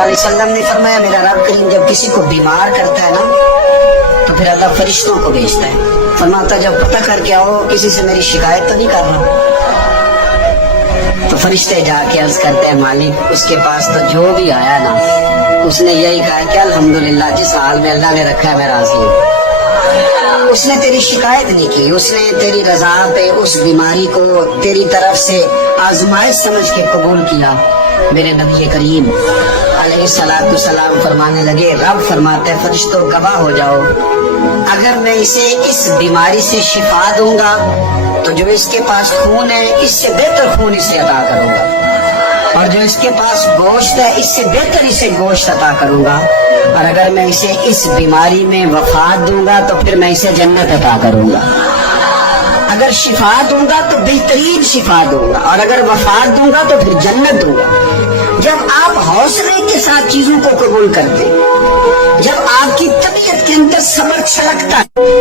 اللہ علیہ وسلم نے فرمایا میرا رب کریم جب کسی کو بیمار کرتا ہے نا تو پھر اللہ فرشتوں کو بھیجتا ہے، فرماتا جب پتہ کر کے آؤ کسی سے میری شکایت تو نہیں کر رہا۔ تو فرشتے جا کے عرض کرتے ہیں مالک اس کے پاس تو جو بھی آیا نا اس نے یہی کہا کہ الحمدللہ جس حال میں اللہ نے رکھا ہے میں راضی ہوں۔ اس نے تیری شکایت نہیں کی، اس نے تیری رضا پہ اس بیماری کو تیری طرف سے آزمائش سمجھ کے قبول کیا۔ میرے نبی کریم علیہ السلام فرمانے لگے، رب فرماتا ہے فرشتوں گواہ ہو جاؤ، اگر میں اسے اس بیماری سے شفا دوں گا تو جو اس کے پاس خون ہے اس سے بہتر خون اسے عطا کروں گا، اور جو اس کے پاس گوشت ہے اس سے بہتر اسے گوشت عطا کروں گا، اور اگر میں اسے اس بیماری میں وفات دوں گا تو پھر میں اسے جنت عطا کروں گا۔ اگر شفا دوں گا تو بہترین شفا دوں گا، اور اگر وفات دوں گا تو پھر جنت دوں گا۔ جب آپ حوصلے کے ساتھ چیزوں کو قبول کرتے، جب آپ کی طبیعت کے اندر صبر چھلکتا ہے